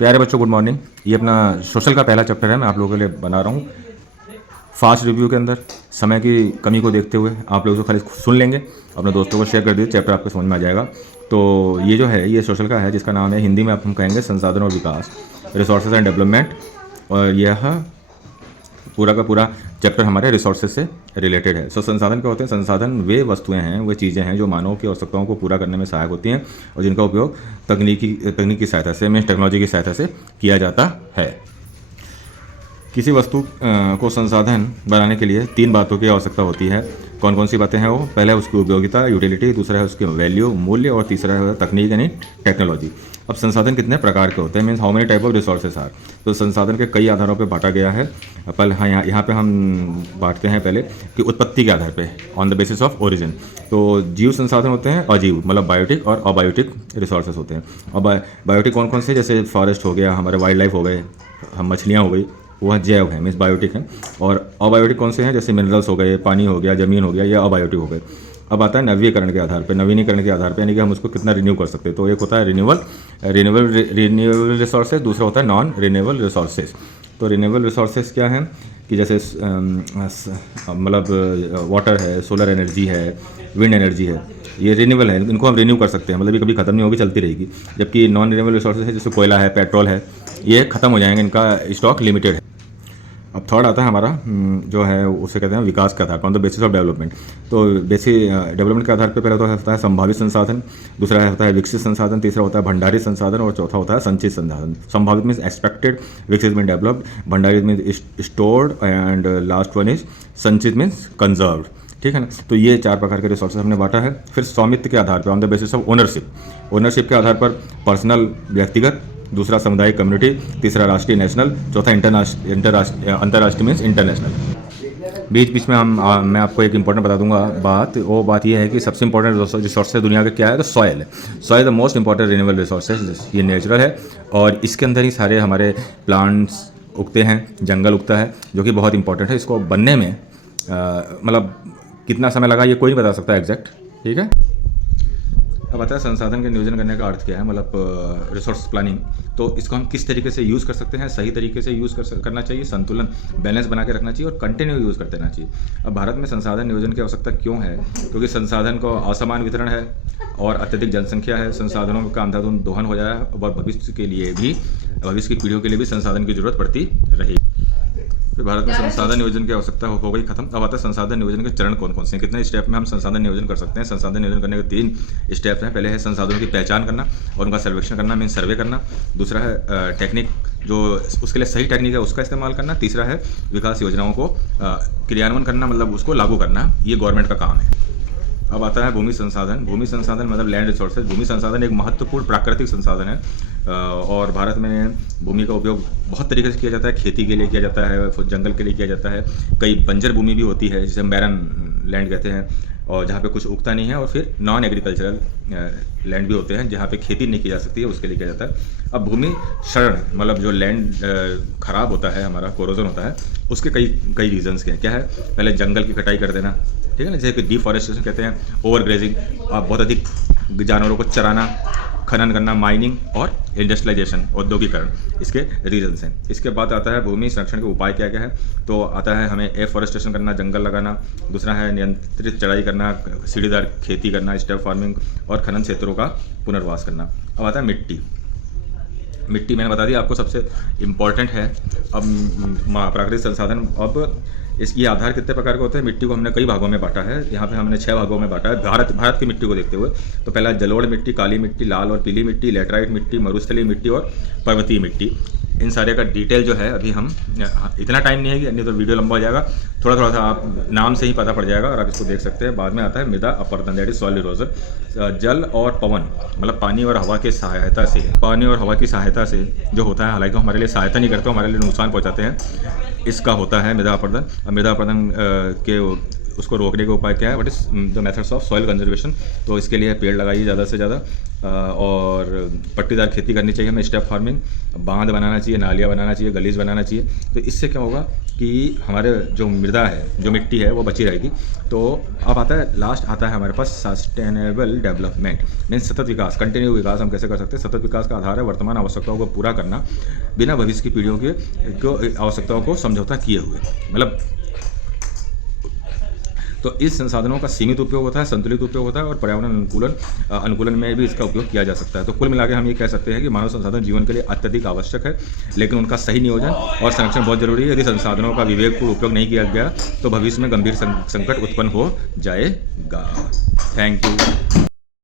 प्यारे बच्चों, good morning. ये अपना सोशल का पहला चैप्टर है, मैं आप लोगों के लिए बना रहा हूँ फास्ट रिव्यू के अंदर। समय की कमी को देखते हुए आप लोग जो खाली सुन लेंगे, अपने दोस्तों को शेयर कर दीजिए, चैप्टर आपको समझ में आ जाएगा। तो ये जो है ये सोशल का है, जिसका नाम है हिंदी में आप हम कहेंगे संसाधन और विकास, रिसोर्सेज एंड डेवलपमेंट। और यह पूरा का पूरा चैप्टर हमारे रिसोर्सेज से रिलेटेड है। संसाधन क्या होते हैं? संसाधन वे वस्तुएं हैं, वे चीज़ें हैं जो मानव की आवश्यकताओं को पूरा करने में सहायक होती हैं और जिनका उपयोग तकनीक की सहायता से, मीन्स टेक्नोलॉजी की सहायता से किया जाता है। किसी वस्तु को संसाधन बनाने के लिए तीन बातों की आवश्यकता होती है। कौन कौन सी बातें हैं वो? पहला है उसकी उपयोगिता, यूटिलिटी, दूसरा है उसकी वैल्यू, मूल्य, और तीसरा है तकनीक यानी टेक्नोलॉजी। अब संसाधन कितने प्रकार के होते हैं, means how many type of resources are. तो संसाधन के कई आधारों पर बांटा गया है। पहले हाँ, यहाँ पे हम बांटते हैं पहले कि उत्पत्ति के आधार पे, on the basis of origin. तो जीव संसाधन होते हैं, अजीव मतलब बायोटिक, और अबायोटिक रिसोर्सेज होते हैं। अब बायोटिक कौन कौन से? जैसे फॉरेस्ट हो गया, हमारे वाइल्ड लाइफ हो गए, हम मछलियाँ हो गई, वह जैव है, मीन्स बायोटिक है। और अबायोटिक कौन से हैं? जैसे मिनरल्स हो गए, पानी हो गया, ज़मीन हो गया, ये अबायोटिक हो गए। अब आता है नवीकरण के आधार पे, नवीनीकरण के आधार पे, यानी कि हम उसको कितना रिन्यू कर सकते हैं। तो एक होता है रिन्यूएबल रिसोर्सेज, दूसरा होता है नॉन रिन्यूएबल रिसोर्सेज। तो रिन्यूएबल रिसोर्सेज क्या हैं कि जैसे मतलब वाटर है, सोलर एनर्जी है, विंड एनर्जी है, ये रिन्यूएबल है, इनको हम रिन्यू कर सकते हैं, मतलब ये कभी ख़त्म नहीं होगी, चलती रहेगी। जबकि नॉन रिन्यूएबल रिसोर्सेज है, जैसे कोयला है, पेट्रोल है, ये ख़त्म हो जाएंगे, इनका स्टॉक लिमिटेड है। अब थर्ड आता है हमारा जो है उसे कहते हैं विकास के आधार पर, on the basis of development. तो बेसिक डेवलपमेंट के आधार पर पहला तो होता है संभावित संसाधन, दूसरा होता है विकसित संसाधन, तीसरा होता है भंडारित संसाधन, और चौथा होता है संचित संसाधन। संभावित मीन्स एक्सपेक्टेड, विकसित मीन डेवलप्ड, भंडारित means stored, and last one is संचित मीन्स कंजर्व्ड। ठीक है ना। तो ये चार प्रकार के रिसोर्सेज हमने बांटा है। फिर स्वामित्व के आधार पर, on the basis of ownership के आधार पर पर्सनल व्यक्तिगत, दूसरा सामुदायिक कम्युनिटी, तीसरा राष्ट्रीय नेशनल, चौथा अंतर्राष्ट्रीय मीन्स इंटरनेशनल। बीच बीच में मैं आपको एक इंपॉर्टेंट बता दूंगा बात। वो बात ये है कि सबसे इंपॉर्टेंट रिसोर्सेज दुनिया का क्या है? तो सॉयल है। Soil the most important renewable resources. ये नेचुरल है और इसके अंदर ही सारे हमारे प्लांट्स उगते हैं, जंगल उगता है, जो कि बहुत इंपॉर्टेंट है। इसको बनने में मतलब कितना समय लगा ये कोई नहीं बता सकता एग्जैक्ट। ठीक है। अब आता है संसाधन के नियोजन करने का अर्थ क्या है, मतलब रिसोर्स प्लानिंग। तो इसको हम किस तरीके से यूज़ कर सकते हैं? सही तरीके से यूज़ करना चाहिए, संतुलन बैलेंस बना के रखना चाहिए और कंटिन्यू यूज़ करते रहना चाहिए। अब भारत में संसाधन नियोजन की आवश्यकता क्यों है? क्योंकि संसाधन को असमान वितरण है और अत्यधिक जनसंख्या है, संसाधनों का अंधाधुंध दोहन हो जाए और भविष्य के लिए भी, भविष्य की पीढ़ियों के लिए भी संसाधन की जरूरत पड़ती रहेगी। फिर भारत में संसाधन नियोजन की आवश्यकता हो गई खत्म। अब आता है संसाधन नियोजन के चरण कौन कौन से हैं, कितने स्टेप में हम संसाधन नियोजन कर सकते हैं। संसाधन नियोजन करने के तीन स्टेप्स हैं। पहले है संसाधनों की पहचान करना और उनका सर्वेक्षण करना, मीन सर्वे करना। दूसरा है टेक्निक, जो उसके लिए सही टेक्निक है उसका इस्तेमाल करना। तीसरा है विकास योजनाओं को क्रियान्वयन करना, मतलब उसको लागू करना, ये गवर्नमेंट का काम है। अब आता है भूमि संसाधन। भूमि संसाधन मतलब लैंड रिसोर्सेज। भूमि संसाधन एक महत्वपूर्ण प्राकृतिक संसाधन है और भारत में भूमि का उपयोग बहुत तरीके से किया जाता है। खेती के लिए किया जाता है, जंगल के लिए किया जाता है, कई बंजर भूमि भी होती है जिसे हम बैरन लैंड कहते हैं, और जहाँ पे कुछ उगता नहीं है। और फिर नॉन एग्रीकल्चरल लैंड भी होते हैं जहाँ पे खेती नहीं की जा सकती है, उसके लिए किया जाता है। अब भूमि क्षरण मतलब जो लैंड खराब होता है, हमारा कोरोजन होता है, उसके कई रीजंस के हैं। क्या है? पहले जंगल की कटाई कर देना, ठीक है ना, जैसे कि डिफॉरेस्टेशन कहते हैं, ओवर ग्रेजिंग, बहुत अधिक जानवरों को चराना, खनन करना, माइनिंग और इंडस्ट्रियलाइजेशन, औद्योगिकरण, इसके रीजंस हैं। इसके बाद आता है भूमि संरक्षण के उपाय क्या क्या है। तो आता है हमें एफॉरेस्टेशन करना, जंगल लगाना, दूसरा है नियंत्रित चढ़ाई करना, सीढ़ीदार खेती करना, स्टेप फार्मिंग, और खनन क्षेत्रों का पुनर्वास करना। अब आता है मिट्टी। मिट्टी मैंने बता दिया आपको सबसे इम्पॉर्टेंट है। अब प्राकृतिक संसाधन, अब इसकी आधार कितने प्रकार के होते हैं? मिट्टी को हमने कई भागों में बांटा है। यहाँ पे हमने 6 भागों में बांटा है भारत की मिट्टी को देखते हुए। तो पहला जलोढ़ मिट्टी, काली मिट्टी, लाल और पीली मिट्टी, लेटराइट मिट्टी, मरुस्थलीय मिट्टी और पर्वतीय मिट्टी। इन सारे का डिटेल जो है अभी हम, इतना टाइम नहीं है कि नहीं तो वीडियो लंबा हो जाएगा, थोड़ा थोड़ा सा आप नाम से ही पता पड़ जाएगा और आप इसको देख सकते हैं। बाद में आता है मृदा अपरदन, दैट इज सॉइल इरोजन। जल और पवन मतलब पानी और हवा की सहायता से, पानी और हवा की सहायता से जो होता है, हालांकि हमारे लिए सहायता नहीं करते, हमारे लिए नुकसान पहुंचाते हैं, इसका होता है मृदा अपरदन। मृदा अपरदन के उसको रोकने का उपाय क्या है, what is the methods of soil conservation. तो इसके लिए पेड़ लगाइए ज़्यादा से ज़्यादा, और पट्टीदार खेती करनी चाहिए हमें, स्टेप फार्मिंग, बांध बनाना चाहिए, नालियाँ बनाना चाहिए, गलीज बनाना चाहिए। तो इससे क्या होगा कि हमारे जो मृदा है, जो मिट्टी है, वो बची रहेगी। तो अब लास्ट आता है हमारे पास सस्टेनेबल डेवलपमेंट, मीन्स सतत विकास, कंटिन्यू विकास हम कैसे कर सकते हैं। सतत विकास का आधार है वर्तमान आवश्यकताओं को पूरा करना बिना भविष्य की पीढ़ियों के आवश्यकताओं को समझौता किए हुए। मतलब तो इस संसाधनों का सीमित उपयोग होता है, संतुलित उपयोग होता है, और पर्यावरण अनुकूलन में भी इसका उपयोग किया जा सकता है। तो कुल मिलाकर हम ये कह सकते हैं कि मानव संसाधन जीवन के लिए अत्यधिक आवश्यक है, लेकिन उनका सही नियोजन और संरक्षण बहुत जरूरी है। यदि संसाधनों का विवेकपूर्ण उपयोग नहीं किया गया तो भविष्य में गंभीर संकट उत्पन्न हो जाएगा। Thank you.